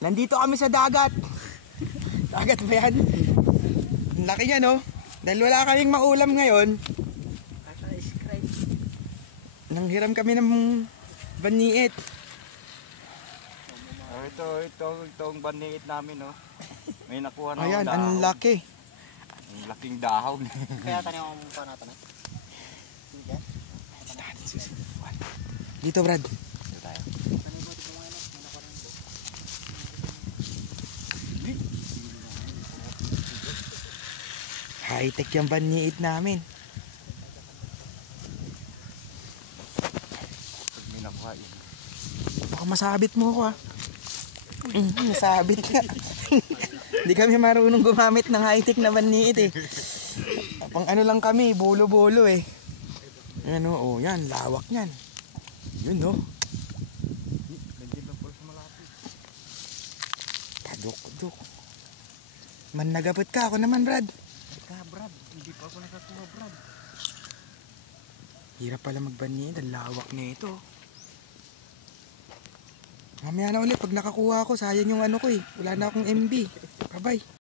Nandito kami sa dagat. Dagat ba yan? Laki niya, no? Dahil wala kaming maulam ngayon. Nanghiram kami ng baniit. Itong baniit namin, no? May nakuha na. Ayan, ang laki. Ang laking dahon. Kaya tanong mo pa natin. Dito, Brad. Dito tayo. High-tech yung baniit namin. May nakuha yun. Baka masabit mo ko, ah. Masabit ka. Hindi kami marunong gumamit ng high-tech na baniit, eh. Pang ano lang kami, bolo-bolo, eh. Ano, oh, yan, lawak yan. Yun, no? Nandiyan lang pala sa malapit. Padok-dok. Man nagabot ka, ako naman, Brad. Teka, Brad. Hindi pa ako nakakuha, Brad. Hirap pala magbaniit, ang lawak nito. Mamaya na ulit, pag nakakuha ako, sayang yung ano ko, eh. Wala na akong MB. Bye-bye.